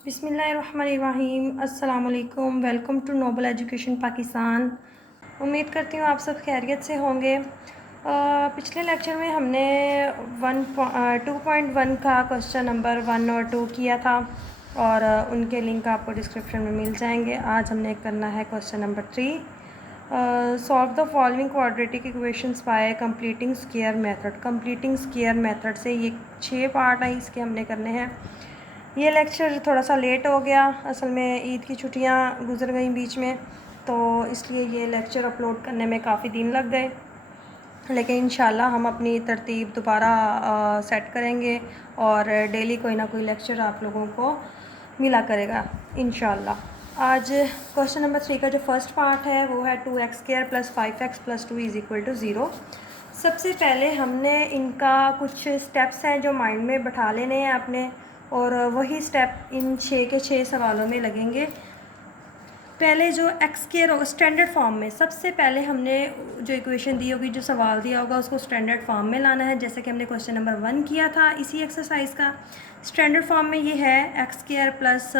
बिस्मिल्लाहिर्रहमानिर्रहीम। अस्सलाम वालेकुम। Welcome to Noble Education Pakistan. उम्मीद करती हूँ आप सब खैरियत से होंगे। पिछले लेक्चर में हमने 2.1 का क्वेश्चन नंबर 1 और 2 किया था और उनके लिंक आपको डिस्क्रिप्शन में मिल जाएंगे। आज हमने करना है question number 3। Solve the following quadratic equations bye completing square method. Completing square method से ये 6 पार्ट हैं, इसके हमने करने हैं। ये लेक्चर थोड़ा सा लेट हो गया, असल में ईद की छुट्टियां गुजर गई बीच में, तो इसलिए ये लेक्चर अपलोड करने में काफ़ी दिन लग गए। लेकिन इंशाल्लाह हम अपनी तरतीब दोबारा सेट करेंगे और डेली कोई ना कोई लेक्चर आप लोगों को मिला करेगा इंशाल्लाह। आज क्वेश्चन नंबर 3 का जो फर्स्ट पार्ट है वो है 2x² + 5x + 2 = 0। सबसे पहले हमने इनका कुछ स्टेप्स हैं जो माइंड में बैठा लेने हैं अपने, और वही स्टेप इन 6 के 6 सवालों में लगेंगे। पहले जो x² स्टैंडर्ड फॉर्म में, सबसे पहले हमने जो इक्वेशन दी होगी, जो सवाल दिया होगा, उसको स्टैंडर्ड फॉर्म में लाना है, जैसे कि हमने क्वेश्चन नंबर 1 किया था इसी एक्सरसाइज का। स्टैंडर्ड फॉर्म में ये है x² +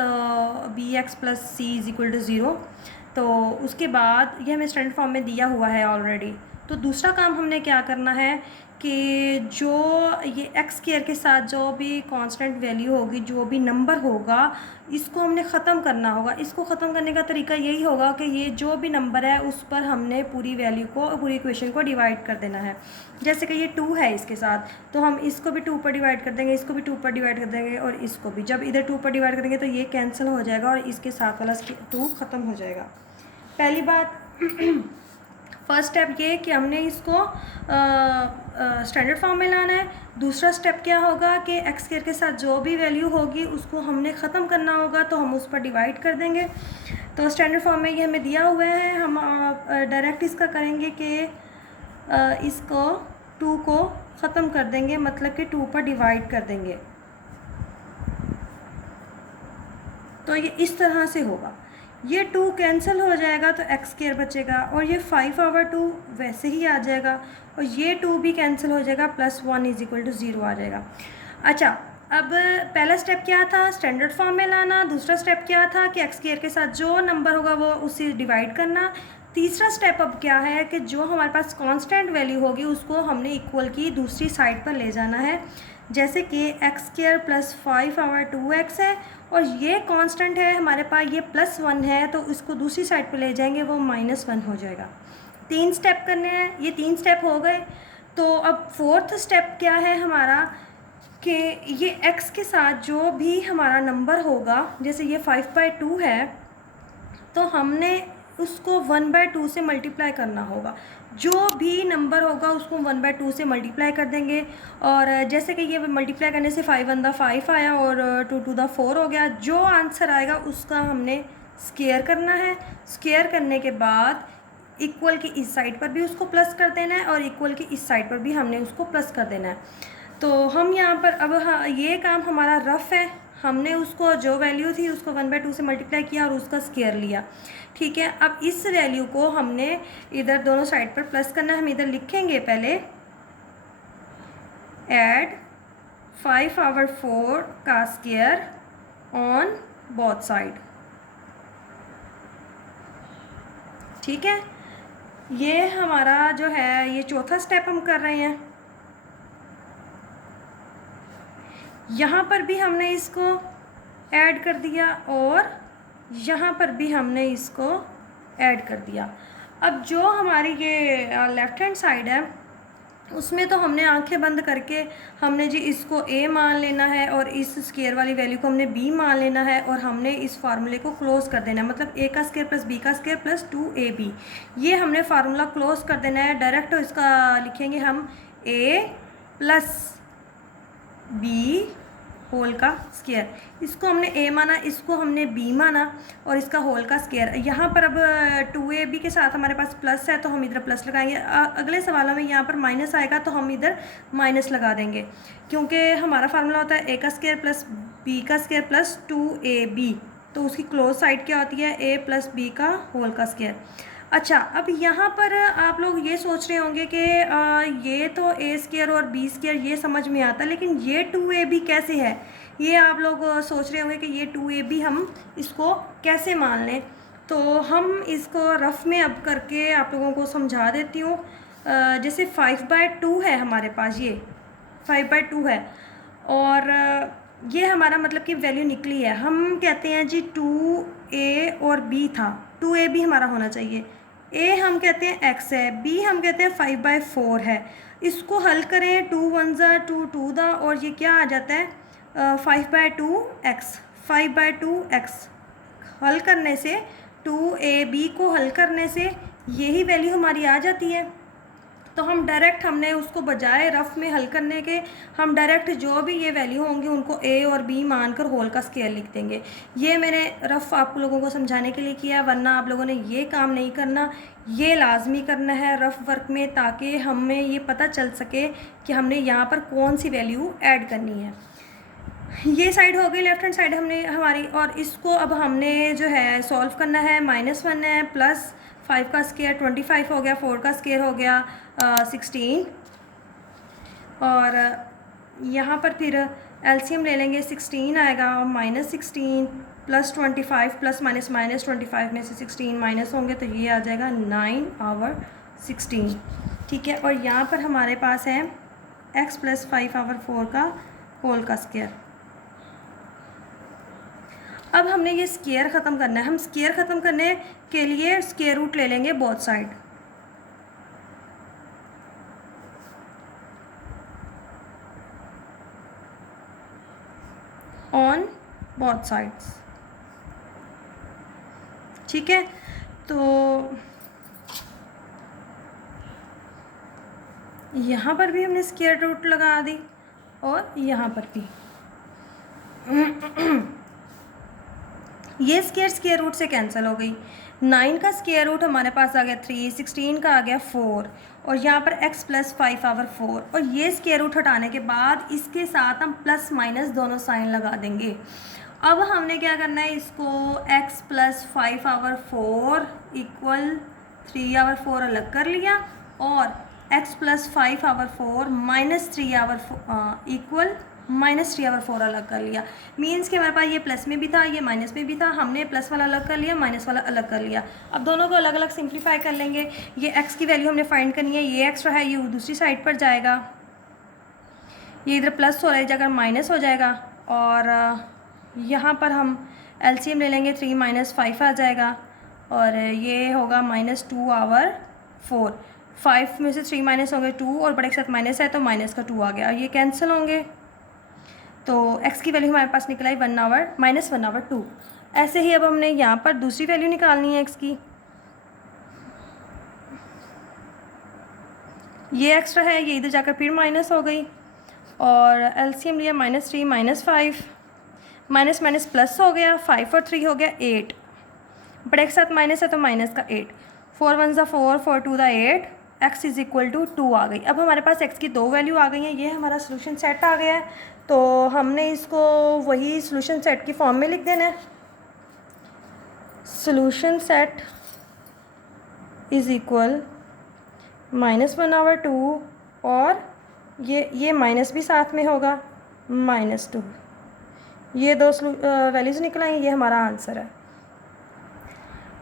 bx + c = 0। तो उसके बाद ये हमें स्टैंडर्ड फॉर्म में दिया हुआ है ऑलरेडी। तो दूसरा काम हमने क्या करना है कि जो ये x² के साथ जो भी कांस्टेंट वैल्यू होगी, जो भी नंबर होगा, इसको हमने ख़त्म करना होगा। इसको ख़त्म करने का तरीका यही होगा कि ये जो भी नंबर है उस पर हमने पूरी वैल्यू को, पूरी इक्वेशन को डिवाइड कर देना है। जैसे कि ये 2 है इसके साथ, तो हम इसको भी 2 पर डिवाइड कर देंगे, इसको भी 2 पर डिवाइड कर देंगे और इसको भी। जब इधर 2 पर डिवाइड करेंगे तो ये कैंसिल हो जाएगा और इसके साथ वाला 2 ख़त्म हो जाएगा। पहली बात फर्स्ट स्टेप ये कि हमने इसको स्टैंडर्ड फॉर्म में लाना है। दूसरा स्टेप क्या होगा कि x² के साथ जो भी वैल्यू होगी उसको हमने ख़त्म करना होगा, तो हम उस पर डिवाइड कर देंगे। तो स्टैंडर्ड फॉर्म में ये हमें दिया हुआ है, हम डायरेक्ट इसका करेंगे कि इसको 2 को ख़त्म कर देंगे, मतलब कि 2 पर डिवाइड कर देंगे। तो ये इस तरह से होगा, ये 2 कैंसिल हो जाएगा तो x² बचेगा और ये 5/2 वैसे ही आ जाएगा और ये 2 भी कैंसिल हो जाएगा, +1 = 0 आ जाएगा। अच्छा, अब पहला स्टेप क्या था, स्टैंडर्ड फॉर्म में लाना। दूसरा स्टेप क्या था कि x² के साथ जो नंबर होगा वो उसे डिवाइड करना। तीसरा स्टेप अब क्या है कि जो हमारे पास कांस्टेंट वैल्यू होगी उसको हमने इक्वल की दूसरी साइड पर ले जाना है, जैसे कि x² + 5/2x है और ये कांस्टेंट है हमारे पास, ये +1 है, तो इसको दूसरी साइड पे ले जाएंगे, वो -1 हो जाएगा। 3 स्टेप करने हैं, ये 3 स्टेप हो गए। तो अब फोर्थ स्टेप क्या है हमारा कि ये x के साथ जो भी हमारा नंबर होगा, जैसे ये 5/2 है, तो हमने उसको 1/2 से मल्टीप्लाई करना होगा। जो भी नंबर होगा उसको 1/2 से मल्टीप्लाई कर देंगे, और जैसे कि ये मल्टीप्लाई करने से 5 × 5 आया और 2 × 4 हो गया। जो आंसर आएगा उसका हमने स्क्वायर करना है। स्क्वायर करने के बाद इक्वल की इस साइड पर भी उसको प्लस कर देना है और इक्वल की इस साइड पर भी हमने उसको प्लस कर देना है। तो हम यहाँ पर अब ये काम हमारा रफ़ है, हमने उसको जो वैल्यू थी उसको 1/2 से मल्टीप्लाई किया और उसका स्क्वायर लिया, ठीक है। अब इस वैल्यू को हमने इधर दोनों साइड पर प्लस करना है। हम इधर लिखेंगे पहले ऐड 5/4 का स्क्वायर ऑन बोथ साइड, ठीक है। ये हमारा जो है ये चौथा स्टेप हम कर रहे हैं। यहाँ पर भी हमने इसको ऐड कर दिया और यहाँ पर भी हमने इसको ऐड कर दिया। अब जो हमारी ये लेफ़्ट हैंड साइड है उसमें तो हमने आंखें बंद करके हमने जी इसको a मान लेना है और इस स्क्वायर वाली वैल्यू को हमने b मान लेना है और हमने इस फार्मूले को क्लोज कर देना है, मतलब a का स्क्वायर + b का स्क्वायर + 2ab, ये हमने फार्मूला क्लोज कर देना है। डायरेक्ट इसका लिखेंगे हम a + b होल का स्क्वायर। इसको हमने a माना, इसको हमने b माना और इसका होल का स्क्वायर। यहाँ पर अब 2ab के साथ हमारे पास प्लस है तो हम इधर प्लस लगाएंगे। अगले सवालों में यहाँ पर माइनस आएगा तो हम इधर माइनस लगा देंगे, क्योंकि हमारा फार्मूला होता है a का स्क्वायर + b का स्क्वायर + 2ab। तो उसकी क्लोज साइड क्या होती है, a + b का होल का स्क्वायर। अच्छा, अब यहाँ पर आप लोग ये सोच रहे होंगे कि ये तो ए स्क्वायर और बी स्क्वायर ये समझ में आता, लेकिन ये 2ab कैसे है, ये आप लोग सोच रहे होंगे कि ये 2ab हम इसको कैसे मान लें। तो हम इसको रफ़ में अब करके आप लोगों को समझा देती हूँ। जैसे 5/2 है हमारे पास, ये 5/2 है, और ये हमारा मतलब कि वैल्यू निकली है। हम कहते हैं जी 2a और b था, 2ab हमारा होना चाहिए। a हम कहते हैं x है, b हम कहते हैं 5/4 है। इसको हल करें, 2 1 ज़ा 2 2 दा, और ये क्या आ जाता है 5/2x, 5/2x हल करने से 2ab को हल करने से यही वैल्यू हमारी आ जाती है। तो हम डायरेक्ट, हमने उसको बजाय रफ़ में हल करने के, हम डायरेक्ट जो भी ये वैल्यू होंगी उनको a और b मानकर होल का स्केयर लिख देंगे। ये मैंने रफ़ आप लोगों को समझाने के लिए किया, वरना आप लोगों ने ये काम नहीं करना, ये लाजमी करना है रफ़ वर्क में, ताकि हमें ये पता चल सके कि हमने यहाँ पर कौन सी वैल्यू ऐड करनी है। ये साइड हो गई लेफ्ट हैंड साइड हमने हमारी, और इसको अब हमने जो है सॉल्व करना है। -1 है, प्लस 5 का स्केयर 25 हो गया, 4 का स्केयर हो गया 16, और यहाँ पर फिर एलसीएम ले लेंगे, 16 आएगा, -16 प्लस 25 प्लस माइनस -25 में से 16 माइनस होंगे तो ये आ जाएगा 9 और 16, ठीक है। और यहाँ पर हमारे पास है x + 5/4 का होल का स्केयर। अब हमने ये स्केयर ख़त्म करना है। हम स्केयर ख़त्म करने के लिए स्केयर रूट ले लेंगे both side, on both sides, ठीक है। तो यहाँ पर भी हमने स्केयर रूट लगा दी और यहाँ पर भी ये स्केयर रूट से कैंसिल हो गई। 9 का स्केयर रूट हमारे पास आ गया 3, 16 का आ गया 4, और यहाँ पर x + 5/4, और ये स्केयर रूट हटाने के बाद इसके साथ हम प्लस माइनस दोनों साइन लगा देंगे। अब हमने क्या करना है, इसको x + 5/4 = 3/4 अलग कर लिया, और x + 5/4 - 3/4 = -3/4 अलग कर लिया। मीन्स कि हमारे पास ये प्लस में भी था, ये माइनस में भी था, हमने प्लस वाला अलग कर लिया, माइनस वाला अलग कर लिया। अब दोनों को अलग अलग सिंप्लीफाई कर लेंगे। ये x की वैल्यू हमने फाइंड करनी है, ये एक्स्ट्रा है, ये दूसरी साइड पर जाएगा, ये इधर प्लस हो रहा है जगह माइनस हो जाएगा, और यहाँ पर हम एलसीएम ले लेंगे, 3 - 5 आ जाएगा, और ये होगा -2/4। 5 में से 3 माइनस हो गए 2, और बड़े के साथ माइनस है तो माइनस का 2 आ गया, ये कैंसिल होंगे। तो x की वैल्यू हमारे पास निकल आई -1/2। ऐसे ही अब हमने यहाँ पर दूसरी वैल्यू निकालनी है x की। ये एक्स्ट्रा है, ये इधर जाकर फिर माइनस हो गई, और एलसीएम लिया -3 - 5, माइनस माइनस प्लस हो गया, 5 और 3 हो गया 8, बड़े के साथ माइनस है तो माइनस का 8, 4 1 ज़ा 4, 4 2 ज़ा 8, x = 2 आ गई। अब हमारे पास x की दो वैल्यू आ गई हैं, ये हमारा सोल्यूशन सेट आ गया है। तो हमने इसको वही सोल्यूशन सेट की फॉर्म में लिख देना है। सोल्यूशन सेट = -1/2, और ये माइनस भी साथ में होगा, -2। ये दो वैल्यूज़ निकल आई, ये हमारा आंसर है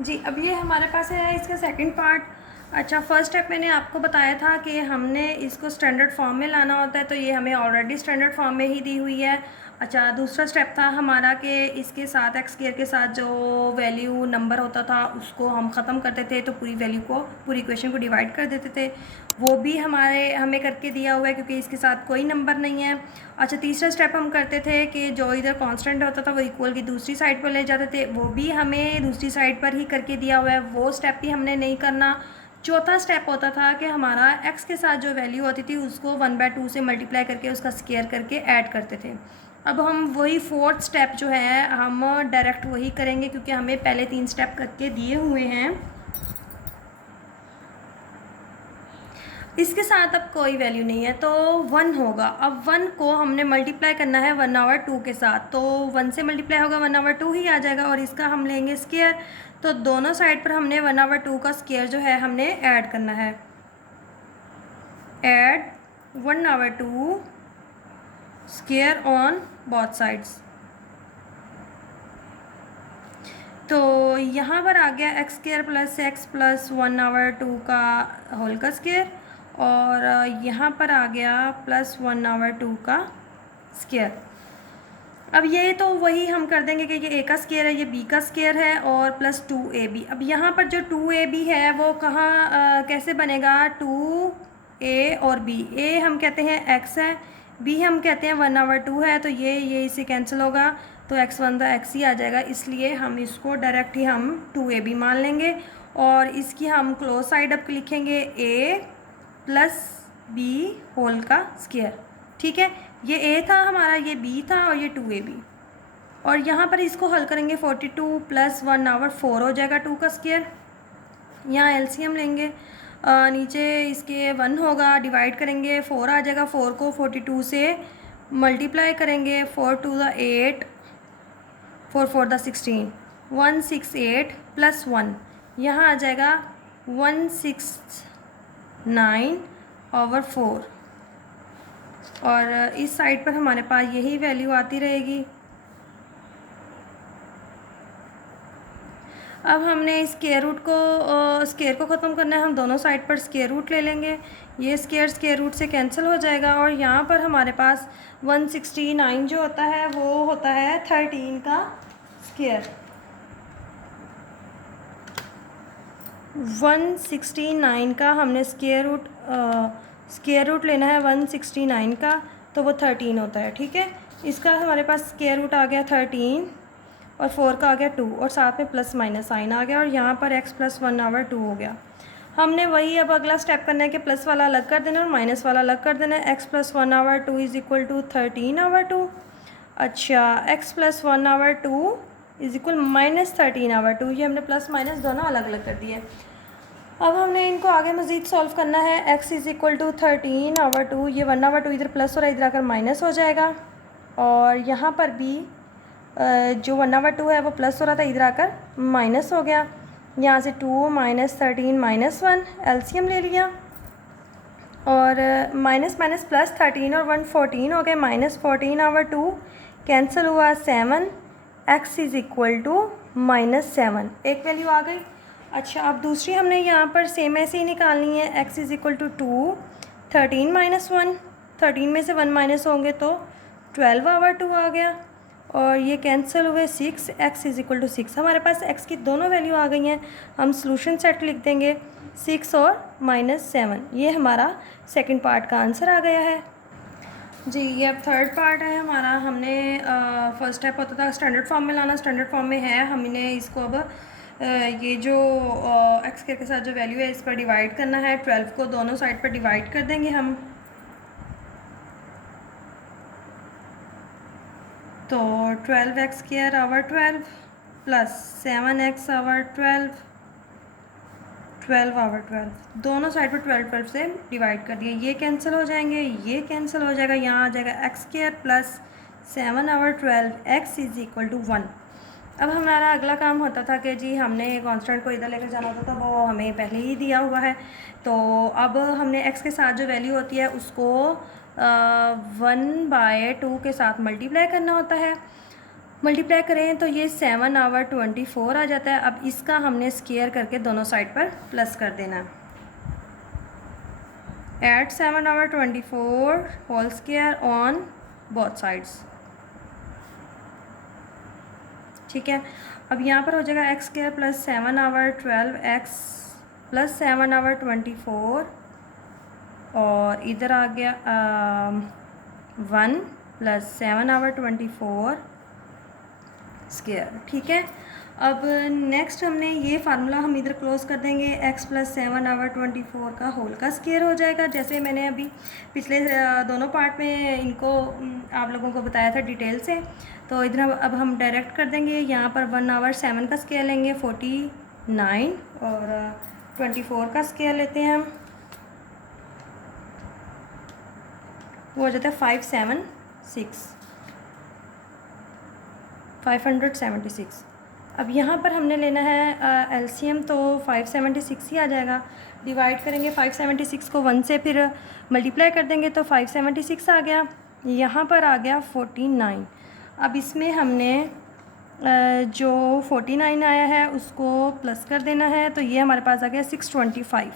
जी। अब ये हमारे पास है इसका सेकंड पार्ट। अच्छा, फर्स्ट स्टेप मैंने आपको बताया था कि हमने इसको स्टैंडर्ड फॉर्म में लाना होता है, तो ये हमें ऑलरेडी स्टैंडर्ड फॉर्म में ही दी हुई है। अच्छा, दूसरा स्टेप था हमारा कि इसके साथ x² के साथ जो वैल्यू नंबर होता था उसको हम ख़त्म करते थे, तो पूरी वैल्यू को, पूरी इक्वेशन को डिवाइड कर देते थे। वो भी हमें करके दिया हुआ है क्योंकि इसके साथ कोई नंबर नहीं है। अच्छा, तीसरा स्टेप हम करते थे कि जो इधर कांस्टेंट होता था वो इक्वल की दूसरी साइड पर ले जाते थे, वो भी हमें दूसरी साइड पर ही करके दिया हुआ है, वो स्टेप भी हमने नहीं करना। चौथा स्टेप होता था कि हमारा x के साथ जो वैल्यू होती थी उसको 1/2 से मल्टीप्लाई करके उसका स्केयर करके ऐड करते थे। अब हम वही फोर्थ स्टेप जो है हम डायरेक्ट वही करेंगे क्योंकि हमें पहले 3 स्टेप करके दिए हुए हैं। इसके साथ अब कोई वैल्यू नहीं है तो 1 होगा। अब 1 को हमने मल्टीप्लाई करना है 1/2 के साथ, तो 1 से मल्टीप्लाई होगा 1/2 ही आ जाएगा और इसका हम लेंगे स्क्वायर। तो दोनों साइड पर हमने 1/2 का स्क्वायर जो है हमने ऐड करना है। Add 1/2 square on both sides. तो यहाँ पर आ गया x square plus x plus 1/2 का होल का स्क्वायर, और यहाँ पर आ गया प्लस 1/2 का स्क्वायर। अब ये तो वही हम कर देंगे कि ये ए का स्क्वायर है, ये बी का स्क्वायर है, और प्लस 2ab। अब यहाँ पर जो 2ab है वो कहाँ कैसे बनेगा, 2a और b। a हम कहते हैं x है, b हम कहते हैं 1/2 है, तो ये इसे कैंसिल होगा तो x बनता x ही आ जाएगा। इसलिए हम इसको डायरेक्ट ही हम 2ab मान लेंगे और इसकी हम क्लोज साइड अप लिखेंगे a प्लस b होल का स्क्वायर। ठीक है, ये a था हमारा, ये b था और ये 2ab। और यहाँ पर इसको हल करेंगे 42 प्लस 1/4 हो जाएगा 2 का स्क्वायर। यहाँ एलसीएम लेंगे, नीचे इसके 1 होगा, डिवाइड करेंगे 4 आ जाएगा। 4 को 42 से मल्टीप्लाई करेंगे, 4 2 द 8, 4 4 द 16, 168 प्लस 1, यहाँ आ जाएगा 169/4। और इस साइड पर हमारे पास यही वैल्यू आती रहेगी। अब हमने स्क्वायर रूट को स्क्वायर को ख़त्म करना है, हम दोनों साइड पर स्क्वायर रूट ले लेंगे। ये स्क्वायर रूट से कैंसिल हो जाएगा और यहाँ पर हमारे पास 169 जो होता है वो होता है 13 का स्क्वायर। 169 का हमने स्क्वायर रूट लेना है 169 का, तो वो 13 होता है। ठीक है, इसका हमारे पास स्क्वायर रूट आ गया 13 और 4 का आ गया 2 और साथ में प्लस माइनस साइन आ गया और यहाँ पर x प्लस 1/2 हो गया। हमने वही अब अगला स्टेप करना है कि प्लस वाला अलग कर देना और माइनस वाला अलग कर देना है। x plus 1/2 is equal to 13/2। अच्छा, x plus 1/2 is equal minus 13/2। ये हमने प्लस माइनस दोनों अलग अलग कर दिए। अब हमने इनको आगे मज़ीद सॉल्व करना है। x इज़ इक्वल टू 13/2, ये 1/2 इधर प्लस हो रहा है, इधर आकर माइनस हो जाएगा। और यहाँ पर भी जो 1/2 है वो प्लस हो रहा था, इधर आकर माइनस हो गया। यहाँ से 2 माइनस 13 माइनस 1, एलसीएम ले लिया और माइनस माइनस प्लस 13 और 1 14 हो गए। माइनस 14/2 कैंसिल हुआ 7, x इज़ इक्वल टू -7, एक वैल्यू आ गई। अच्छा, अब दूसरी हमने यहाँ पर सेम ऐसे ही निकालनी है। x is equal to 2, 13 minus 1, 13 में से 1 माइनस होंगे तो 12/2 आ गया और ये कैंसिल हुए 6, x इज़ इक्वल टू 6। हमारे पास x की दोनों वैल्यू आ गई हैं। हम सॉल्यूशन सेट लिख देंगे 6 और -7। ये हमारा सेकंड पार्ट का आंसर आ गया है जी। ये अब थर्ड पार्ट है हमारा। हमने फर्स्ट स्टेप होता था स्टैंडर्ड फॉर्म में लाना, स्टैंडर्ड फॉर्म में है। हमने इसको अब ये जो एक्स के साथ जो वैल्यू है इस पर डिवाइड करना है। 12 को दोनों साइड पर डिवाइड कर देंगे हम, तो 12x² प्लस 7x/12, 12/12 दोनों साइड पर 12 से डिवाइड कर दिए। ये कैंसिल हो जाएंगे, ये कैंसिल हो जाएगा, यहाँ आ जाएगा x² plus 7/12, x is equal to 1। अब हमारा अगला काम होता था कि जी हमने कांस्टेंट को इधर लेकर जाना होता था, वो हमें पहले ही दिया हुआ है। तो अब हमने x के साथ जो वैल्यू होती है उसको 1/2 के साथ मल्टीप्लाई करना होता है। मल्टीप्लाई करें तो ये 7/24 आ जाता है। अब इसका हमने स्क्वायर करके दोनों साइड पर प्लस कर देना है। Add 7/24 whole square on both sides. ठीक है, अब यहाँ पर हो जाएगा x² प्लस 7/12, x प्लस 7/24 और इधर आ गया 1 प्लस 7/24 स्क्वायर। ठीक है, अब नेक्स्ट हमने ये फार्मूला हम इधर क्लोज कर देंगे। x प्लस 7/24 का होल का स्क्वायर हो जाएगा, जैसे मैंने अभी पिछले दोनों पार्ट में इनको आप लोगों को बताया था डिटेल से। तो इधर अब हम डायरेक्ट कर देंगे। यहाँ पर 1/7 का स्क्वायर लेंगे 49 और 24 का स्क्वायर लेते हैं हम वो हो जाता है 576। अब यहाँ पर हमने लेना है एलसीएम, तो 576 ही आ जाएगा। डिवाइड करेंगे 576 को 1 से, फिर मल्टीप्लाई कर देंगे तो 576 आ गया। यहाँ पर आ गया 49। अब इसमें हमने जो 49 आया है उसको प्लस कर देना है, तो ये हमारे पास आ गया 625।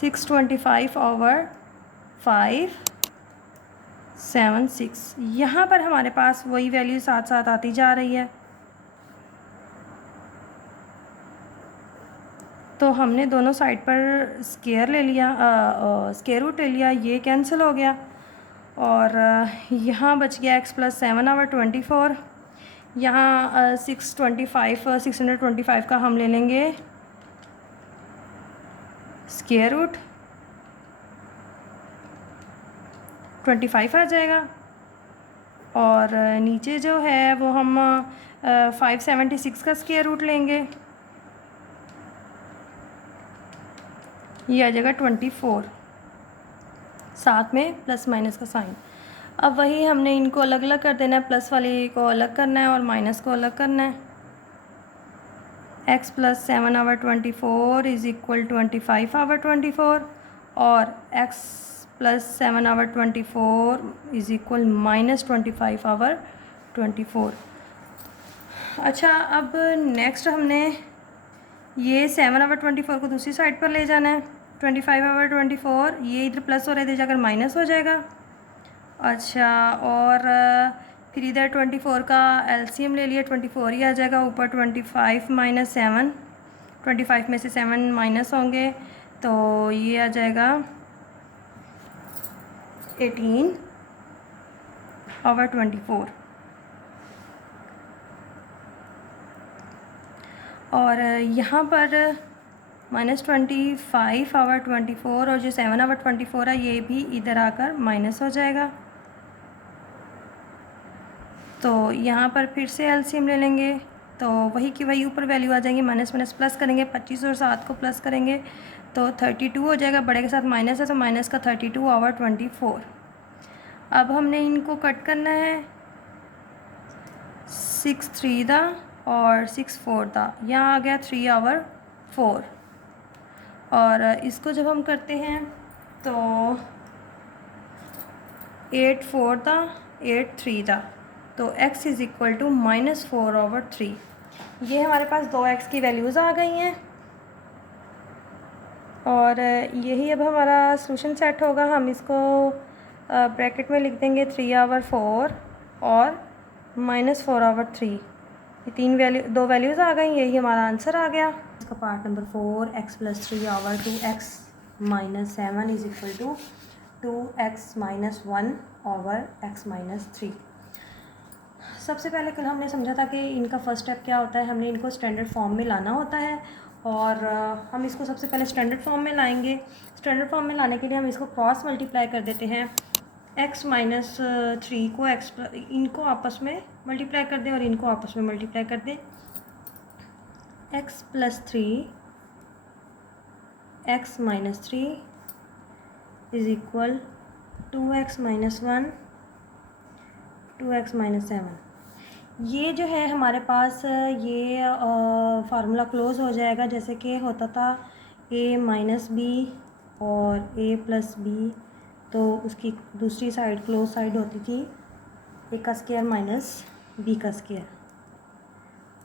625 ओवर 576। यहाँ पर हमारे पास वही वैल्यू साथ साथ आती जा रही है, तो हमने दोनों साइड पर स्केयर ले लिया, स्केयर रूट ले लिया, ये कैंसिल हो गया और यहाँ बच गया x + 7 ओवर 24। यहाँ 625 का हम ले लेंगे स्केयर रूट, 25 आ जाएगा। और नीचे जो है वो हम 576 का स्केयर रूट लेंगे, ये आ जाएगा 24, साथ में प्लस माइनस का साइन। अब वही हमने इनको अलग अलग कर देना है, प्लस वाले को अलग करना है और माइनस को अलग करना है। x + 7 over 24 is equal 25 over 24 और x + 7 over 24 is equal -25 over 24। अच्छा, अब नेक्स्ट हमने ये 7 ओवर 24 को दूसरी साइड पर ले जाना है। 25 ओवर 24, ये इधर प्लस हो रहा है, इधर जाकर माइनस हो जाएगा। अच्छा, और फिर इधर 24 का एलसीएम ले लिया, 24 ही आ जाएगा। ऊपर 25 - 7, 25 में से 7 माइनस होंगे तो ये आ जाएगा 18 ओवर 24। और यहाँ पर -25 ओवर 24 और जो 7 ओवर 24 है ये भी इधर आकर माइनस हो जाएगा। तो यहाँ पर फिर से एलसीएम ले लेंगे, तो वही की वही ऊपर वैल्यू आ जाएंगी। माइनस माइनस प्लस करेंगे, 25 और 7 को प्लस करेंगे तो 32 हो जाएगा। बड़े के साथ माइनस है तो माइनस का 32 ओवर 24। अब हमने इनको कट करना है, 6 3 दा और 6 4 दा, यहाँ आ गया 3 ओवर 4। और इसको जब हम करते हैं तो 8 4 दा 8 3 दा, तो x is equal to -4 over 3। ये हमारे पास 2x की वैल्यूज़ आ गई हैं और यही अब हमारा सॉल्यूशन सेट होगा। हम इसको ब्रैकेट में लिख देंगे 3 ओवर 4 और -4 ओवर 3। ये दो वैल्यूज़ आ गई, यही हमारा आंसर आ गया। इसका part number 4, x + 3 over 2x - 7 is equal to 2x - 1 over x - 3। सबसे पहले कल हमने समझा था कि इनका फर्स्ट स्टेप क्या होता है, हमने इनको स्टैंडर्ड फॉर्म में लाना होता है और हम इसको सबसे पहले स्टैंडर्ड फॉर्म में लाएंगे। स्टैंडर्ड फॉर्म में लाने के लिए हम इसको क्रॉस मल्टीप्लाई कर देते हैं। x - 3 को इनको आपस में मल्टीप्लाई कर दें और इनको आपस में मल्टीप्लाई कर दें। x + 3 x - 3 is equal 2x - 1 2x - 7। ये जो है हमारे पास ये फार्मूला क्लोज़ हो जाएगा, जैसे कि होता था a - b और a + b, तो उसकी दूसरी साइड क्लोज साइड होती थी a का स्क्वायर माइनस b का स्क्वायर।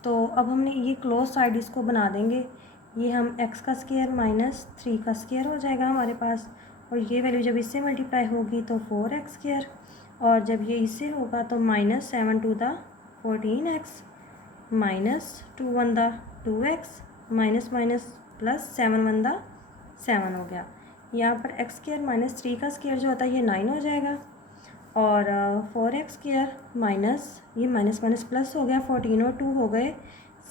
तो अब हमने ये क्लोज साइड इसको बना देंगे, ये हम x का स्क्वायर माइनस 3 का स्क्वायर हो जाएगा हमारे पास। और ये वैल्यू जब इससे मल्टीप्लाई होगी तो 4x स्क्वायर, और जब ये इससे होगा तो -7 2 दा 14x -2 1 दा 2x माइनस माइनस प्लस 7 1 दा 7 हो गया। यहाँ पर x स्क्वायर माइनस 3 का स्क्वायर जो होता है ये 9 हो जाएगा और 4x स्क्वायर माइनस ये माइनस माइनस प्लस हो गया, 14 और 2 हो गए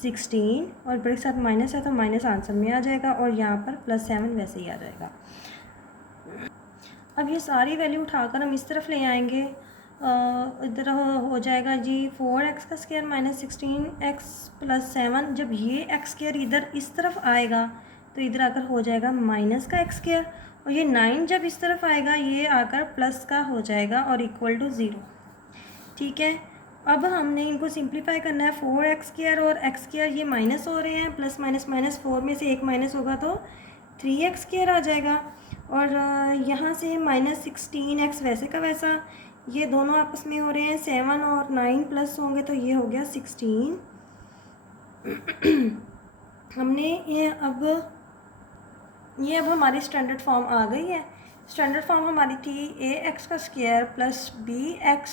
16 और बड़े के साथ माइनस है तो माइनस आंसर में आ जाएगा और यहाँ पर +7 वैसे ही आ जाएगा। अब ये सारी वैल्यू उठाकर हम इस तरफ ले आएंगे, इधर हो जाएगा जी 4x का स्क्वायर माइनस 16x + 7। जब ये x स्क्वायर इधर इस तरफ आएगा तो इधर आकर हो जाएगा -का x स्क्वायर और ये 9 जब इस तरफ आएगा ये आकर प्लस का हो जाएगा और इक्वल टू 0। ठीक है, अब हमने इनको सिंप्लीफाई करना है। 4x² और x² ये माइनस हो रहे हैं, प्लस माइनस माइनस 4 में से एक माइनस होगा तो 3x² आ जाएगा। और यहाँ से -16x वैसे का वैसा, ये दोनों आपस में हो रहे हैं 7 और 9 प्लस होंगे तो ये हो गया 16। हमने ये अब हमारी स्टैंडर्ड फॉर्म आ गई है। स्टैंडर्ड फॉर्म हमारी थी ax² plus bx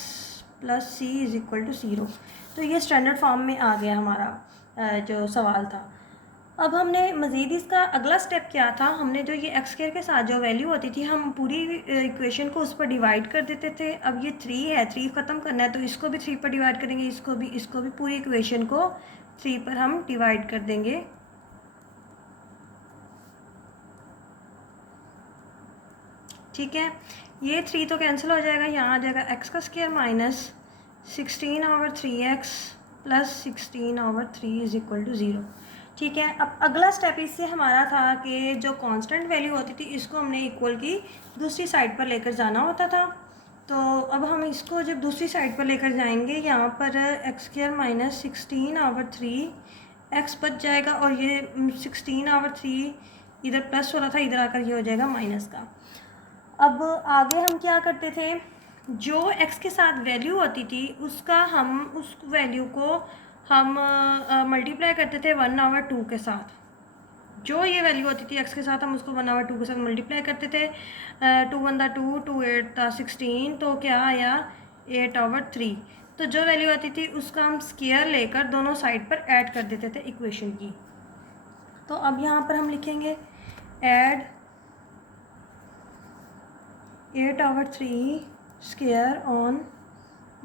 plus c is equal to 0। तो ये स्टैंडर्ड फॉर्म में आ गया हमारा जो सवाल था। अब हमने मज़ीद इसका अगला स्टेप क्या था, हमने जो ये x² के साथ जो वैल्यू होती थी हम पूरी इक्वेशन को उस पर डिवाइड कर देते थे। अब ये 3 है, 3 ख़त्म करना है तो इसको भी 3 पर डिवाइड करेंगे, इसको भी पूरी इक्वेशन को 3 पर हम डिवाइड कर देंगे। ठीक है, ये 3 तो कैंसिल हो जाएगा, यहाँ आ जाएगा x² minus 16/3x plus 16/3 is equal to 0। ठीक है, अब अगला स्टेप इससे हमारा था कि जो कांस्टेंट वैल्यू होती थी इसको हमने इक्वल की दूसरी साइड पर लेकर जाना होता था। तो अब हम इसको जब दूसरी साइड पर लेकर जाएंगे, यहाँ पर x² माइनस 16/3 x बच जाएगा और ये 16/3 इधर प्लस हो रहा था, इधर आकर ये हो जाएगा माइनस का। अब आगे हम क्या करते थे, जो x के साथ वैल्यू होती थी उसका हम उस वैल्यू को हम मल्टीप्लाई करते थे 1/2 के साथ। जो ये वैल्यू होती थी x के साथ हम उसको 1/2 के साथ मल्टीप्लाई करते थे। 2 1 2 2 8 16, तो क्या आया 8/3। तो जो वैल्यू आती थी उसका हम स्क्वायर लेकर दोनों साइड पर ऐड कर देते थे इक्वेशन की। तो अब यहाँ पर हम लिखेंगे add 8/3 square on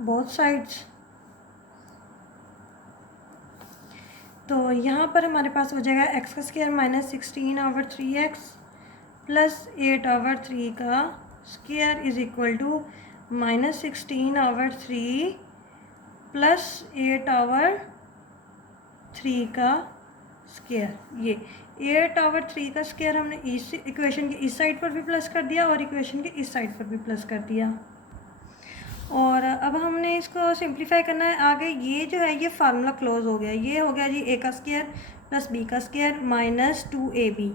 both sides. तो यहाँ पर हमारे पास हो जाएगा x² माइनस 16/3x प्लस 8/3 का square is equal to minus 16/3 plus 8/3 का स्क्वायर। ये 8/3 का स्क्वायर हमने इस इक्वेशन के इस साइड पर भी प्लस कर दिया और इक्वेशन के इस साइड पर भी प्लस कर दिया। और अब हमने इसको सिंप्लीफाई करना है आगे। ये जो है ये फार्मूला क्लोज हो गया, ये हो गया जी a का स्क्वायर प्लस b का स्क्वायर माइनस 2ab।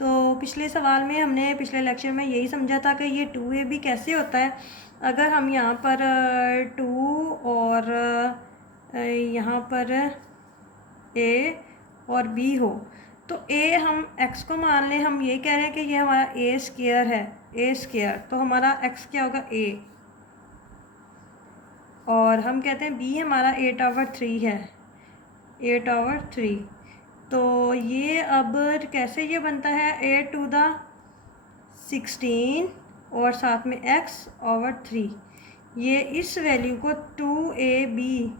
तो पिछले सवाल में हमने पिछले लेक्चर में यही समझा था कि ये 2ab कैसे होता है। अगर हम यहाँ पर 2 और यहाँ पर a और b हो तो a हम x को मान लें, हम ये कह रहे हैं कि ये हमारा a² है, a², तो हमारा x क्या होगा a, और हम कहते हैं b हमारा 8/3 है, 8/3। तो ये अब कैसे ये बनता है 8 to the 16 और साथ में x/3। ये इस वैल्यू को 2ab,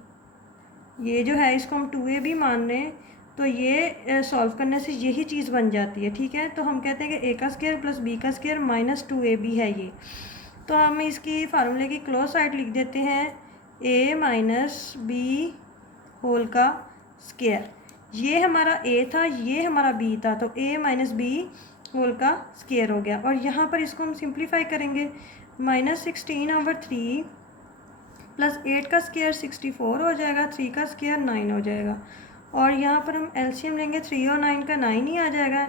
ये जो है इसको हम 2ab मान रहे हैं, तो ये सॉल्व करने से यही चीज़ बन जाती है। ठीक है, तो हम कहते हैं कि a का स्क्वायर प्लस b का स्क्वायर माइनस 2ab है ये। तो हम इसकी फार्मूले की क्लोज साइड लिख देते हैं a माइनस बी होल का स्क्वायर। ये हमारा a था, ये हमारा b था, तो a माइनस बी होल का स्क्वायर हो गया। और यहाँ पर इसको हम सिंप्लीफाई करेंगे, माइनस 16/3 प्लस 8 का स्क्वायर 64 हो जाएगा, 3 का स्क्वायर 9 हो जाएगा। और यहाँ पर हम एलसीएम लेंगे, 3 और 9 का 9 ही आ जाएगा।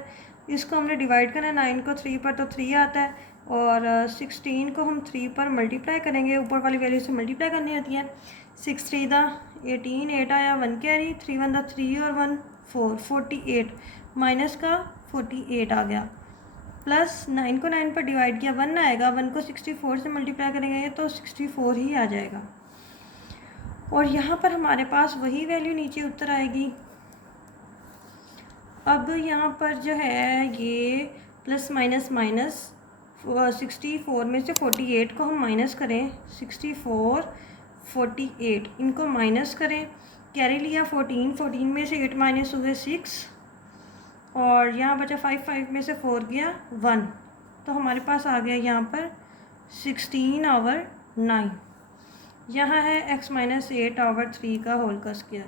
इसको हमने डिवाइड करना है 9 को 3 पर, तो 3 आता है, और 16 को हम 3 पर मल्टीप्लाई करेंगे, ऊपर वाली वैल्यू से मल्टीप्लाई करनी होती है। 6 3 दा 18, 8 आया, 1 कैरी, 3 1 दा 3 और 1 4, 48 माइनस का 48 आ गया, प्लस 9 को 9 पर डिवाइड किया 1 आएगा, 1 को 64 से मल्टीप्लाई करेंगे तो 64 ही आ जाएगा। और यहाँ पर हमारे पास वही वैल्यू नीचे उत्तर आएगी। अब यहाँ पर जो है ये प्लस माइनस माइनस 64 में से 48 को हम माइनस करें, 64 48 इनको माइनस करें, कैरी लिया 14, 14 में से 8 माइनस हुए 6, और यहाँ बचा 5, 5 में से 4 गया 1, तो हमारे पास आ गया यहाँ पर 16/9। यहाँ है x माइनस 8/3 का होल का स्क्वायर।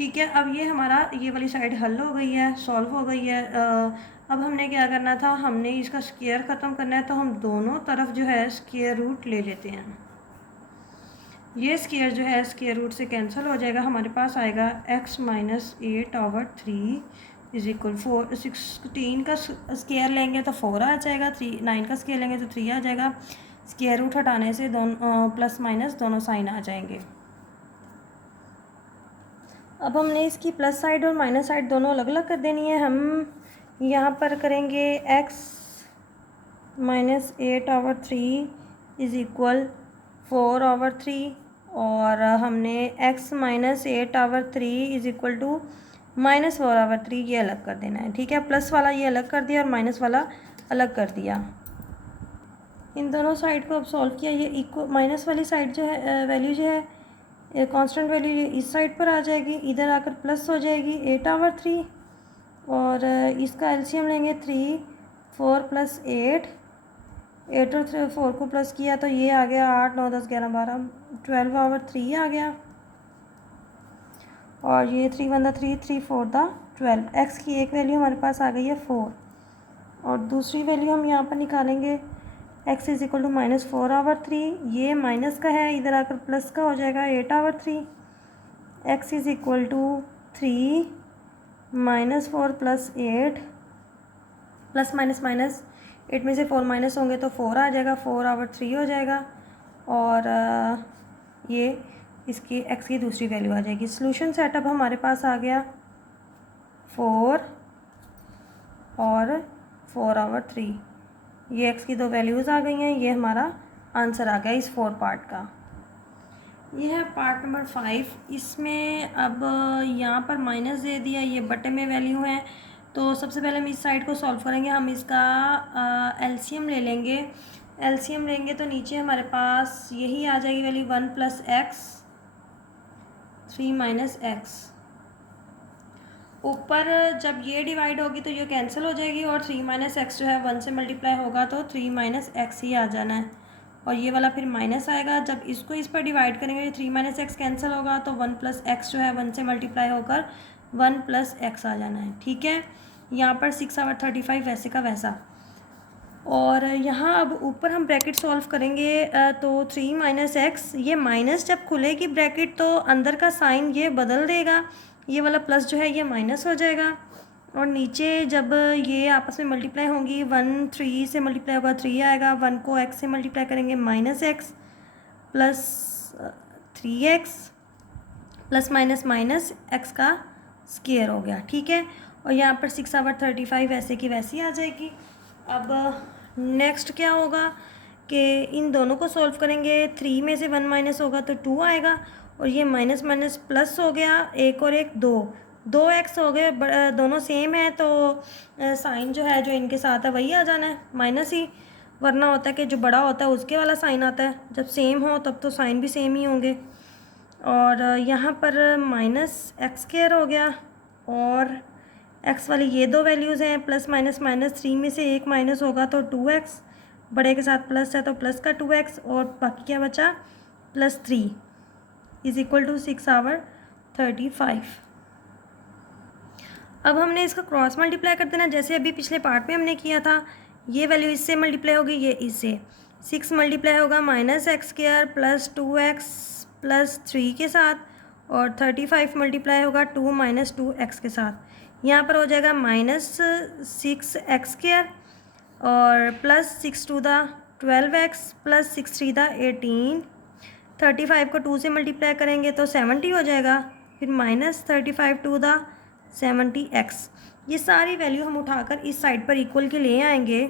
ठीक है, अब ये हमारा ये वाली साइड हल हो गई है, सॉल्व हो गई है। अब हमने क्या करना था, हमने इसका स्क्वायर ख़त्म करना है, तो हम दोनों तरफ जो है स्क्वायर रूट ले लेते हैं। ये स्क्वायर जो है स्क्वायर रूट से कैंसिल हो जाएगा, हमारे पास आएगा x माइनस 8/3 इज इक्वल 4। 16 का स्क्वायर लेंगे तो 4 आ जाएगा, 9 का स्क्वायर लेंगे तो 3 आ जाएगा। स्क्वायर रूट हटाने से दोनों प्लस माइनस दोनों साइन आ जाएंगे। अब हमने इसकी प्लस साइड और माइनस साइड दोनों अलग अलग कर देनी है। हम यहाँ पर करेंगे x माइनस 8/3 इज इक्वल 4/3 और हमने x minus 8/3 is equal to minus 4/3 ये अलग कर देना है। ठीक है, प्लस वाला ये अलग कर दिया और माइनस वाला अलग कर दिया। इन दोनों साइड को अब सॉल्व किया, ये इक्वल माइनस वाली साइड जो है वैल्यू जो है कांस्टेंट वैल्यू ये इस साइड पर आ जाएगी, इधर आकर प्लस हो जाएगी 8/3 और इसका एलसीएम लेंगे 3, 4 + 8, 8 और 4 को प्लस किया तो ये आ गया 8, 9, 10, 11, 12, 12/3 आ गया और ये 3 × 3, 3 × 4 12। एक्स की एक वैल्यू हमारे पास आ गई है 4 और दूसरी वैल्यू हम यहाँ पर निकालेंगे x is equal to minus 4/3। ये माइनस का है, इधर आकर प्लस का हो जाएगा 8/3। x is equal to 3 minus 4 + 8 plus minus minus 8 में से 4 माइनस होंगे तो 4 आ जाएगा, 4/3 हो जाएगा और ये इसकी x की दूसरी वैल्यू आ जाएगी। सॉल्यूशन सेटअप हमारे पास आ गया 4 और 4/3। ये x की दो वैल्यूज़ आ गई हैं, ये हमारा आंसर आ गया इस 4 पार्ट का। ये है पार्ट नंबर 5। इसमें अब यहाँ पर माइनस दे दिया, ये बटे में वैल्यू है, तो सबसे पहले हम इस साइड को सॉल्व करेंगे। हम इसका एलसीएम ले लेंगे। एलसीएम लेंगे तो नीचे हमारे पास यही आ जाएगी वैल्यू 1 + x 3 - x। ऊपर जब ये डिवाइड होगी तो ये कैंसिल हो जाएगी और 3 - x जो है 1 से मल्टीप्लाई होगा तो 3 - x ही आ जाना है और ये वाला फिर माइनस आएगा। जब इसको इस पर डिवाइड करेंगे 3 - x कैंसिल होगा तो 1 + x जो है 1 से मल्टीप्लाई होकर 1 + x आ जाना है। ठीक है, यहाँ पर 6/35 वैसे का वैसा। और यहाँ अब ऊपर हम ब्रैकेट सॉल्व करेंगे तो 3 - x, ये माइनस जब खुलेगी ब्रैकेट तो अंदर का साइन ये बदल देगा, ये वाला प्लस जो है ये माइनस हो जाएगा और नीचे जब ये आपस में मल्टीप्लाई होंगी 1 3 से मल्टीप्लाई होगा 3 आएगा, 1 को x से मल्टीप्लाई करेंगे -x + 3x plus minus minus x का स्क्वायर हो गया। ठीक है, और यहाँ पर 6/35 वैसे की वैसी आ जाएगी। अब नेक्स्ट क्या होगा कि इन दोनों को सॉल्व करेंगे, 3 में से 1 माइनस होगा तो 2 आएगा और ये माइनस माइनस प्लस हो गया, 1 और 1 2x हो गए, दोनों सेम है तो साइन जो है जो इनके साथ है वही आ जाना है, माइनस ही। वरना होता है कि जो बड़ा होता है उसके वाला साइन आता है, जब सेम हो तब तो साइन भी सेम ही होंगे। और यहाँ पर -x² हो गया और x वाली ये दो वैल्यूज़ हैं, प्लस माइनस माइनस 3 में से 1 माइनस होगा तो 2x, बड़े के साथ प्लस है तो प्लस का 2x और बाकी क्या बचा +3 इज इक्वल टू 6/35। अब हमने इसका क्रॉस मल्टीप्लाई कर देना, जैसे अभी पिछले पार्ट में हमने किया था। ये वैल्यू इससे मल्टीप्लाई होगी, ये इससे 6 मल्टीप्लाई होगा -x² + 2x + 3 के साथ और 35 मल्टीप्लाई होगा 2 - 2x के साथ। यहाँ पर हो जाएगा -6x² और +6 × 2 = 12x + 6 × 3 = 18। 35 को 2 से मल्टीप्लाई करेंगे तो 70 हो जाएगा, फिर -35 × 2 = 70x। ये सारी वैल्यू हम उठाकर इस साइड पर इक्वल के ले आएंगे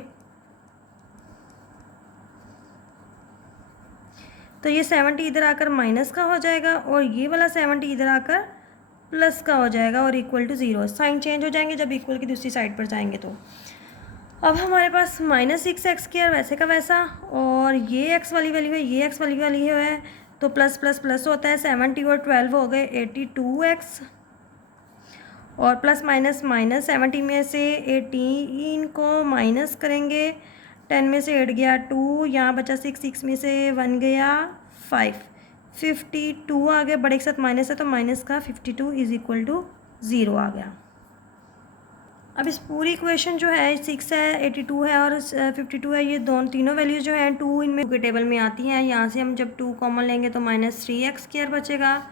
तो ये 70 इधर आकर माइनस का हो जाएगा और ये वाला 70 इधर आकर प्लस का हो जाएगा और इक्वल टू 0। साइन चेंज हो जाएंगे जब इक्वल की दूसरी साइड पर जाएंगे तो। अब हमारे पास -6x² वैसे का वैसा और ये x वाली वैल्यू है, ये x वाली वैल्यू है तो प्लस प्लस प्लस होता है। 70 और 12 हो गए 82x और प्लस माइनस माइनस 70 में से 18 को माइनस करेंगे, 10 में से 8 गया 2, यहाँ बचा 6, 6 में से 1 गया 5, 52 आ गया, बड़े के साथ माइनस है तो माइनस का 52 इज इक्वल टू 0 आ गया। अब इस पूरी इक्वेशन जो है 6 है, 82 है और 52 है, ये तीनों वैल्यूज जो हैं 2 इनमें के टेबल में आती हैं। यहाँ से हम जब 2 कॉमन लेंगे तो -3x² बचेगा,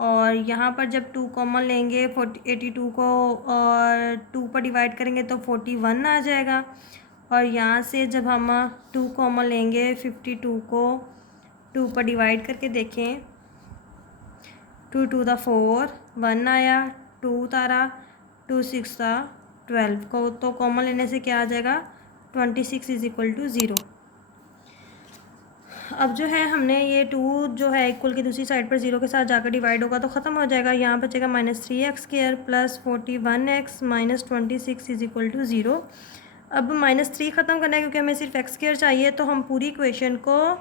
और यहाँ पर जब 2 कॉमन लेंगे 82 को और 2 पर डिवाइड करेंगे तो 41 आ जाएगा, और यहाँ से जब हम 2 कॉमन लेंगे 52 को 2 पर डिवाइड करके देखें, 2 2 दा 4, 1 आया, 2 उतारा, 2 6 दा 12 को तो कॉमन लेने से क्या आ जाएगा, 26 इज इक्वल टू 0। अब जो है हमने ये 2 जो है इक्वल की दूसरी साइड पर 0 के साथ जाकर डिवाइड होगा तो ख़त्म हो जाएगा। यहाँ बचेगा -3x² plus 41x minus 26 is equal to 0। अब -3 ख़त्म करना है क्योंकि हमें सिर्फ x² चाहिए, तो हम पूरी इक्वेशन को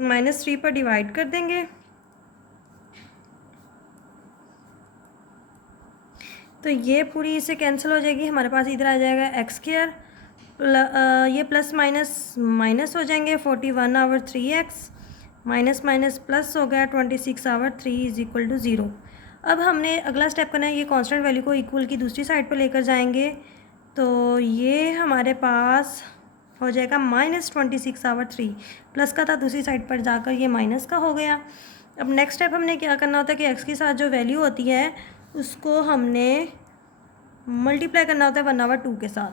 -3 पर डिवाइड कर देंगे। तो ये पूरी इससे कैंसिल हो जाएगी, हमारे पास इधर आ जाएगा x², ये प्लस माइनस माइनस हो जाएंगे, 41/3x माइनस माइनस प्लस हो गया 26/3 इज इक्वल टू 0। अब हमने अगला स्टेप करना है, ये कांस्टेंट वैल्यू को इक्वल की दूसरी साइड पर लेकर जाएंगे, तो ये हमारे पास हो जाएगा -26/3, प्लस का था दूसरी साइड पर जाकर ये माइनस का हो गया। अब नेक्स्ट स्टेप हमने क्या करना होता है कि x के साथ जो वैल्यू होती है उसको हमने मल्टीप्लाई करना होता है 1/2 के साथ।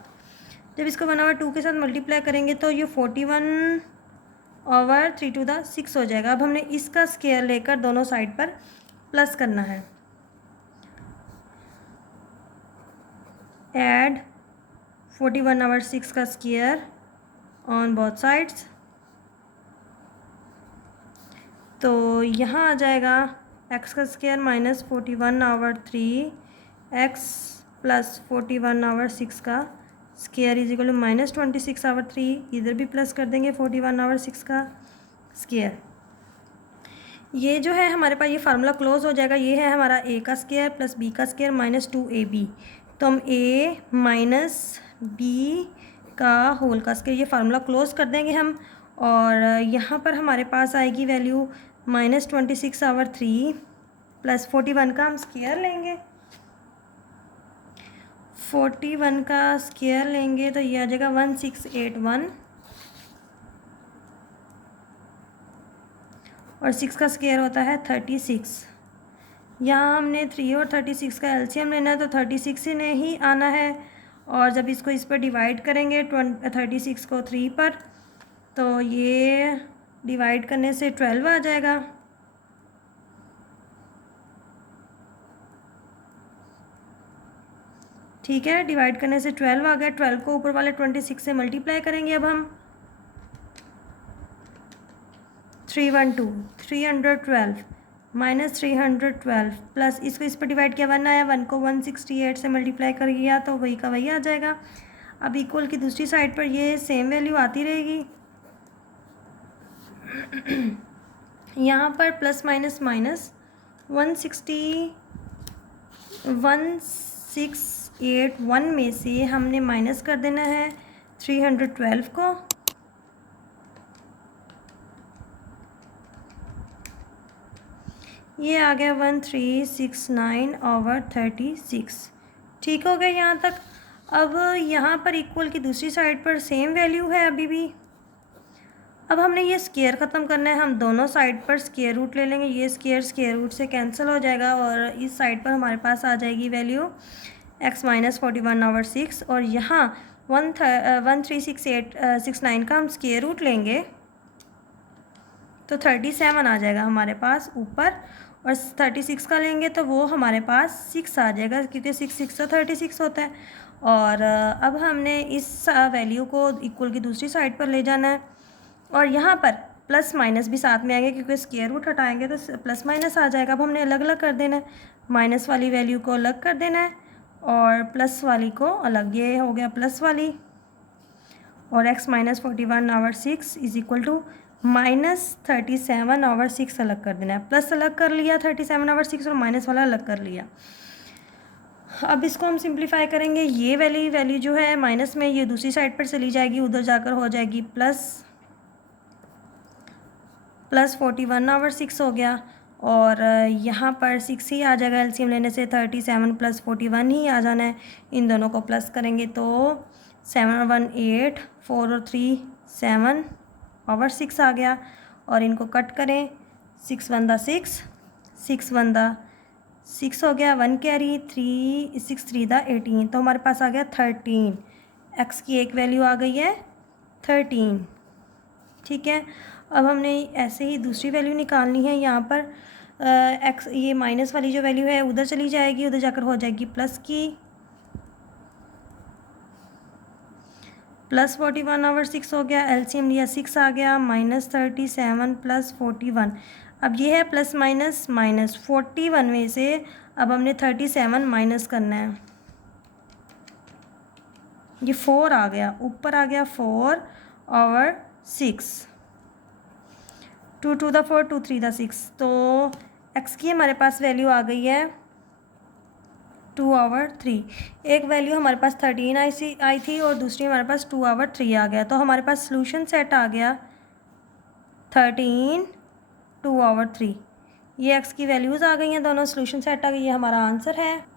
जब इसको 1/2 के साथ मल्टीप्लाई करेंगे तो ये 41/3 to the 6 हो जाएगा। अब हमने इसका स्क्वायर लेकर दोनों साइड पर प्लस करना है। ऐड 41/6 का स्क्वायर ऑन बोथ साइड्स, तो यहाँ आ जाएगा x का स्क्वायर -41/3 x प्लस 41/6 का स्क्वायर इज इक्वल टू -26/3, इधर भी प्लस कर देंगे 41/6 का स्क्वायर। ये जो है हमारे पास ये फार्मूला क्लोज हो जाएगा। ये है हमारा a का स्क्वायर प्लस b का स्क्वायर -2ab, तो हम a माइनस b का होल का स्क्वायर, ये फार्मूला क्लोज कर देंगे हम। और यहाँ पर हमारे पास आएगी वैल्यू -26/3 प्लस 41 का हम स्क्वायर लेंगे, 41 का स्क्वायर लेंगे तो ये आ जाएगा 1681, और 6 का स्क्वायर होता है 36। यहाँ हमने 3 और 36 का एलसीएम लेना है तो 36 ही नहीं आना है, और जब इसको इस पर डिवाइड करेंगे 36 को 3 पर, तो ये डिवाइड करने से 12 आ जाएगा। ठीक है, डिवाइड करने से 12 आ गया। 12 को ऊपर वाले 26 से मल्टीप्लाई करेंगे। अब हम 312 माइनस 312 प्लस इसको इस पर डिवाइड किया 1 आया, 1 को 168 से मल्टीप्लाई कर गया तो वही का वही आ जाएगा। अब इक्वल की दूसरी साइड पर ये सेम वैल्यू आती रहेगी। यहाँ पर प्लस माइनस माइनस 168 में से हमने माइनस कर देना है 312 को, ये आ गया 1369/36। ठीक हो गया यहाँ तक। अब यहाँ पर इक्वल की दूसरी साइड पर सेम वैल्यू है अभी भी। अब हमने ये स्क्वायर ख़त्म करना है, हम दोनों साइड पर स्क्वायर रूट ले लेंगे, ये स्क्वायर रूट से कैंसिल हो जाएगा, और इस साइड पर हमारे पास आ जाएगी वैल्यू x माइनस 41/6, और यहाँ 13669 का हम स्क्वायर रूट लेंगे तो 37 आ जाएगा हमारे पास ऊपर, और 36 का लेंगे तो वो हमारे पास 6 आ जाएगा, क्योंकि 6 तो 36 होता है। और अब हमने इस वैल्यू को इक्वल की दूसरी साइड पर ले जाना है, और यहाँ पर प्लस माइनस भी साथ में आएंगे क्योंकि स्क्वायर रूट हटाएंगे तो प्लस माइनस आ जाएगा। अब हमने अलग अलग कर देना है, माइनस वाली वैल्यू को अलग कर देना है और प्लस वाली को अलग, ये हो गया प्लस वाली, और x minus 41/6 is equal to -37/6 अलग कर देना है। प्लस अलग कर लिया 37/6 और माइनस वाला अलग कर लिया। अब इसको हम सिंप्लीफाई करेंगे, ये वैल्यू जो है माइनस में ये दूसरी साइड पर चली जाएगी, उधर जाकर हो जाएगी प्लस, प्लस 41/6 हो गया, और यहाँ पर 6 ही आ जाएगा, एलसीएम लेने से 37 प्लस 41 ही आ जाना है। इन दोनों को प्लस करेंगे तो 7 और 1 8, 4 और 3 7/6 आ गया, और इनको कट करें, 6 1 दा 6, 6 1 दा 6 हो गया, 1 कैरी, 3 6 3 दा 18, तो हमारे पास आ गया 13। एक्स की एक वैल्यू आ गई है 13। ठीक है, अब हमने ऐसे ही दूसरी वैल्यू निकालनी है। यहाँ पर एक्स, ये माइनस वाली जो वैल्यू है उधर चली जाएगी, उधर जाकर हो जाएगी प्लस की, प्लस 41/6 हो गया, एलसीएम लिया 6 आ गया, -37 प्लस 41। अब ये है प्लस माइनस माइनस, 41 में से अब हमने 37 माइनस करना है। ये 4 आ गया, ऊपर आ गया 4/6, 2 2 दा 4, 2 3 दा 6, तो एक्स की हमारे पास वैल्यू आ गई है 2/3। एक वैल्यू हमारे पास 13 आई थी और दूसरी हमारे पास 2/3 आ गया, तो हमारे पास सॉल्यूशन सेट आ गया 13 2/3। ये एक्स की वैल्यूज़ आ गई हैं, दोनों सॉल्यूशन सेट आ गई, ये हमारा आंसर है।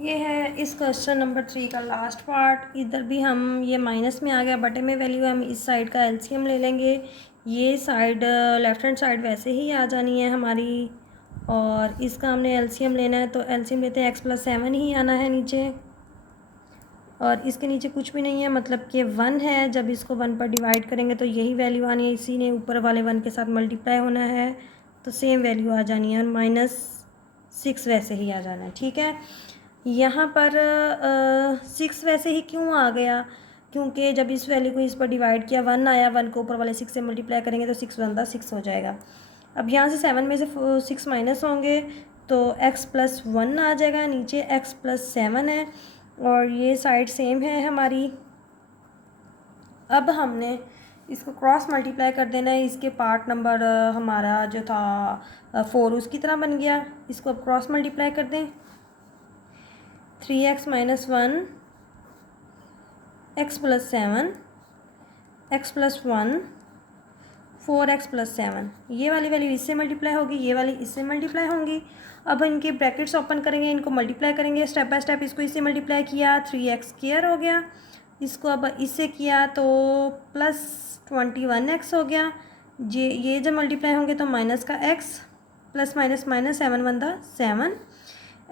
ये है इस क्वेश्चन नंबर 3 का लास्ट पार्ट। इधर भी हम, ये माइनस में आ गया, बटे में वैल्यू, हम इस साइड का एलसीएम ले लेंगे। ये साइड लेफ्ट हैंड साइड वैसे ही आ जानी है हमारी, और इसका हमने एलसीएम लेना है, तो एलसीएम लेते हैं, x+7 ही आना है नीचे, और इसके नीचे कुछ भी नहीं है, मतलब कि 1 है। जब इसको 1 पर डिवाइड करेंगे तो यही वैल्यू आनी है, इसी ने ऊपर वाले 1 के साथ मल्टीप्लाई होना है, तो सेम वैल्यू आ जानी है, और -6 वैसे ही आ जाना है। ठीक है, यहाँ पर 6 वैसे ही क्यों आ गया, क्योंकि जब इस वैल्यू को इस पर डिवाइड किया 1 आया, 1 को ऊपर वाले 6 से मल्टीप्लाई करेंगे तो 6 1 6 हो जाएगा। अब यहाँ से 7 में से 6 माइनस होंगे तो x+1 आ जाएगा, नीचे x+7 है, और ये साइड सेम है हमारी। अब हमने इसको क्रॉस मल्टीप्लाई कर देना है, इसके पार्ट नंबर हमारा जो था 4 उसकी तरह बन गया। इसको अब क्रॉस मल्टीप्लाई कर दें, 3x - 1 x+7 x+1 4x+7, ये वाली वैल्यू इससे मल्टीप्लाई होगी, ये वाली इससे मल्टीप्लाई होंगी। अब इनके ब्रैकेट्स ओपन करेंगे, इनको मल्टीप्लाई करेंगे स्टेप बाय स्टेप। इसको इससे मल्टीप्लाई किया 3x² हो गया, इसको अब इससे किया तो +21x हो गया। ये जब मल्टीप्लाई होंगे तो माइनस का x, प्लस माइनस माइनस, 7 1 दा 7,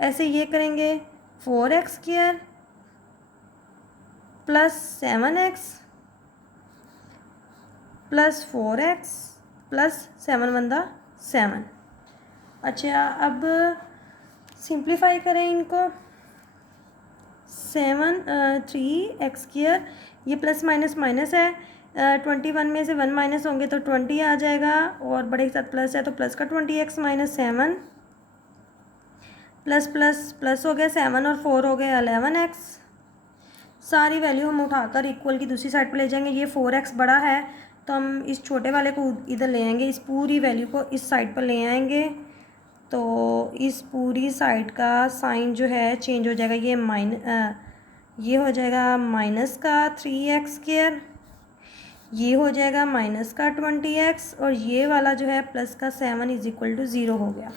ऐसे ये करेंगे 4x² plus 7x plus 4x plus 7 1 दा 7। अच्छा, अब सिंप्लीफाई करें इनको, 3x², ये प्लस माइनस माइनस है, 21 में से 1 माइनस होंगे तो 20 आ जाएगा, और बड़े के साथ प्लस है तो प्लस का 20x - 7 प्लस प्लस प्लस हो गया, 7 और 4 हो गए 11x। सारी वैल्यू हम उठाकर इक्वल की दूसरी साइड पर ले जाएंगे। ये 4x बड़ा है तो हम इस छोटे वाले को इधर ले आएंगे, इस पूरी वैल्यू को इस साइड पर ले आएंगे, तो इस पूरी साइड का साइन जो है चेंज हो जाएगा। ये हो जाएगा माइनस का 3x², ये हो जाएगा माइनस का 20x, और ये वाला जो है प्लस का 7 = 0 हो गया।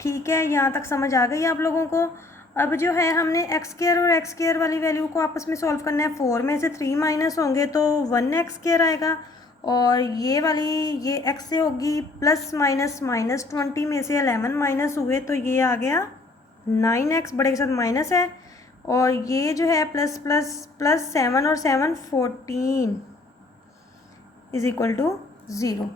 ठीक है, यहाँ तक समझ आ गई आप लोगों को। अब जो है हमने x² और x² वाली वैल्यू को आपस में सॉल्व करना है। 4 में से 3 माइनस होंगे तो 1x² आएगा, और ये वाली ये x से होगी, प्लस माइनस माइनस, 20 में से 11 माइनस हुए तो ये आ गया 9x, बड़े के साथ माइनस है, और ये जो है प्लस प्लस प्लस 7 और 7 14 = 0।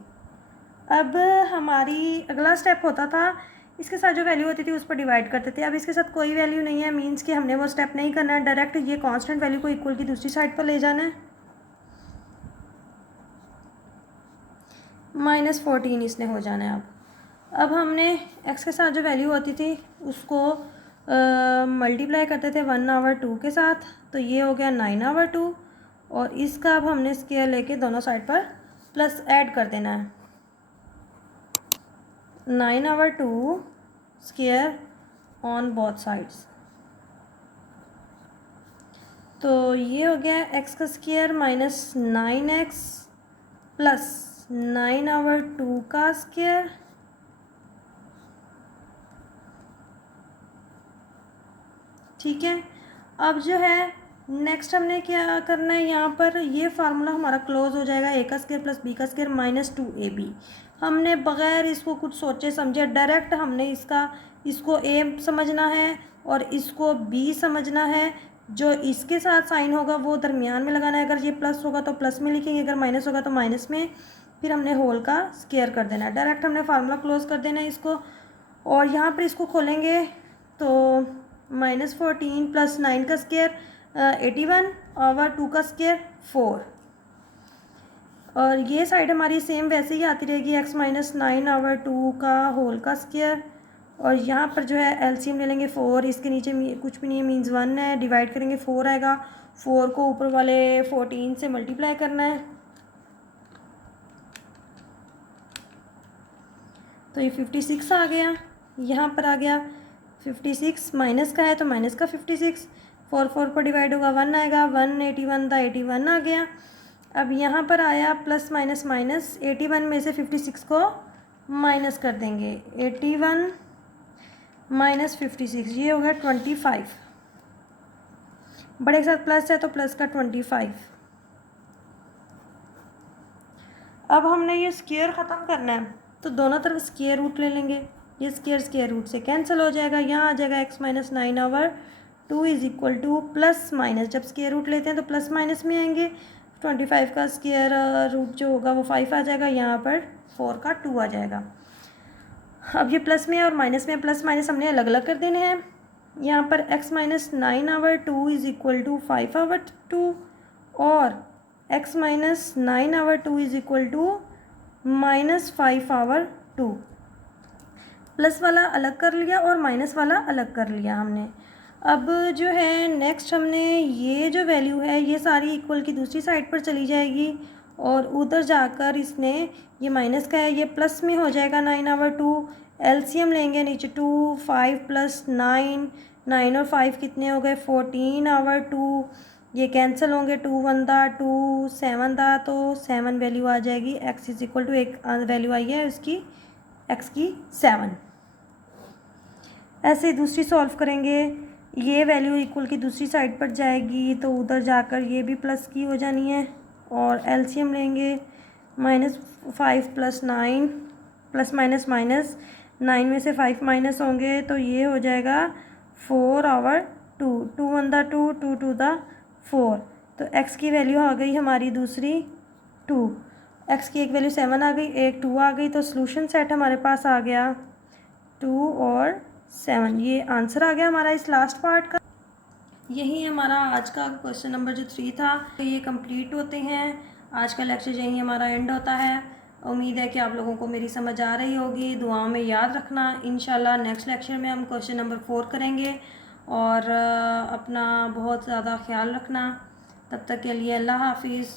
अब हमारी अगला स्टेप होता था, इसके साथ जो वैल्यू होती थी उस पर डिवाइड करते थे। अब इसके साथ कोई वैल्यू नहीं है, मीन्स कि हमने वो स्टेप नहीं करना है, डायरेक्ट ये कांस्टेंट वैल्यू को इक्वल की दूसरी साइड पर ले जाना है। -14 इसने हो जाना है। अब हमने x के साथ जो वैल्यू होती थी उसको मल्टीप्लाई करते थे 1/2 के साथ, तो ये हो गया 9/2, और इसका अब हमने स्क्वायर लेके दोनों साइड पर प्लस ऐड कर देना है, 9/2 स्क्वायर ऑन बोथ साइड्स। तो ये हो गया x² - 9x प्लस 9/2 का स्क्वायर, ठीक है। अब जो है नेक्स्ट हमने क्या करना है, यहाँ पर ये फार्मूला हमारा क्लोज हो जाएगा, ए का स्क्वायर प्लस बी का स्क्वायर माइनस 2ab। हमने बग़ैर इसको कुछ सोचे समझे डायरेक्ट हमने इसको ए समझना है और इसको बी समझना है। जो इसके साथ साइन होगा वो दरमियान में लगाना है, अगर ये प्लस होगा तो प्लस में लिखेंगे, अगर माइनस होगा तो माइनस में, फिर हमने होल का स्क्वायर कर देना है। डायरेक्ट हमने फार्मूला क्लोज कर देना है इसको, और यहाँ पर इसको खोलेंगे तो -14 प्लस 9 का स्क्वायर 81/2 का स्क्वायर 4, और ये साइड हमारी सेम वैसे ही आती रहेगी, x - 9/2 का होल का स्क्वायर। और यहाँ पर जो है एलसीएम ले लेंगे 4, इसके नीचे कुछ भी नहीं है, मीन्स 1 है, डिवाइड करेंगे 4 आएगा, 4 को ऊपर वाले 14 से मल्टीप्लाई करना है, तो ये 56 आ गया। यहाँ पर आ गया 56, माइनस का है तो माइनस का 56, 4 पर डिवाइड होगा 1 आएगा, 181 था 81 आ गया। अब यहाँ पर आया प्लस माइनस माइनस, 81 में से 56 को माइनस कर देंगे, 81 माइनस 56, ये हो गया 25, बड़े के साथ प्लस है तो प्लस का 25। अब हमने ये स्क्वायर ख़त्म करना है तो दोनों तरफ स्क्वायर रूट ले लेंगे, ये स्क्वायर रूट से कैंसिल हो जाएगा, यहाँ आ जाएगा x - 9/2 is equal two plus minus, जब स्क्वायर रूट लेते हैं तो प्लस माइनस में आएंगे, 25 का स्क्वायर रूट जो होगा वो 5 आ जाएगा, यहाँ पर 4 का 2 आ जाएगा। अब ये प्लस में और माइनस में, प्लस माइनस हमने अलग अलग कर देने हैं। यहाँ पर x - 9/2 इज इक्वल टू 5/2 और x - 9/2 is equal to -5/2। Plus वाला अलग कर लिया और माइनस वाला अलग कर लिया हमने। अब जो है नेक्स्ट हमने ये जो वैल्यू है ये सारी इक्वल की दूसरी साइड पर चली जाएगी, और उधर जाकर इसने ये माइनस का है ये प्लस में हो जाएगा 9/2। एलसीएम लेंगे नीचे 2, 5 प्लस 9, 9 और 5 कितने हो गए 14/2, ये कैंसिल होंगे, 2 1 था 2, 7 था तो 7 वैल्यू आ जाएगी, x इज इक्वल टू एक वैल्यू आई है इसकी x की 7। ऐसे ही दूसरी सॉल्व करेंगे, ये वैल्यू इक्वल की दूसरी साइड पर जाएगी तो उधर जाकर ये भी प्लस की हो जानी है, और एलसीएम लेंगे -5 प्लस 9 प्लस माइनस माइनस 9 में से 5 माइनस होंगे तो ये हो जाएगा 4/2, 2 1 था 2, 2 2 था 4, तो x की वैल्यू आ गई हमारी दूसरी 2, x की एक वैल्यू 7 आ गई, एक 2 आ गई, तो सॉल्यूशन सेट हमारे पास आ गया 2 और 7। ये आंसर आ गया हमारा इस लास्ट पार्ट का। यही हमारा आज का क्वेश्चन नंबर जो 3 था, तो ये कंप्लीट होते हैं। आज का लेक्चर यही हमारा एंड होता है। उम्मीद है कि आप लोगों को मेरी समझ आ रही होगी, दुआओं में याद रखना। इंशाल्लाह नेक्स्ट लेक्चर में हम क्वेश्चन नंबर 4 करेंगे, और अपना बहुत ज़्यादा ख्याल रखना। तब तक के लिए अल्लाह हाफिज़।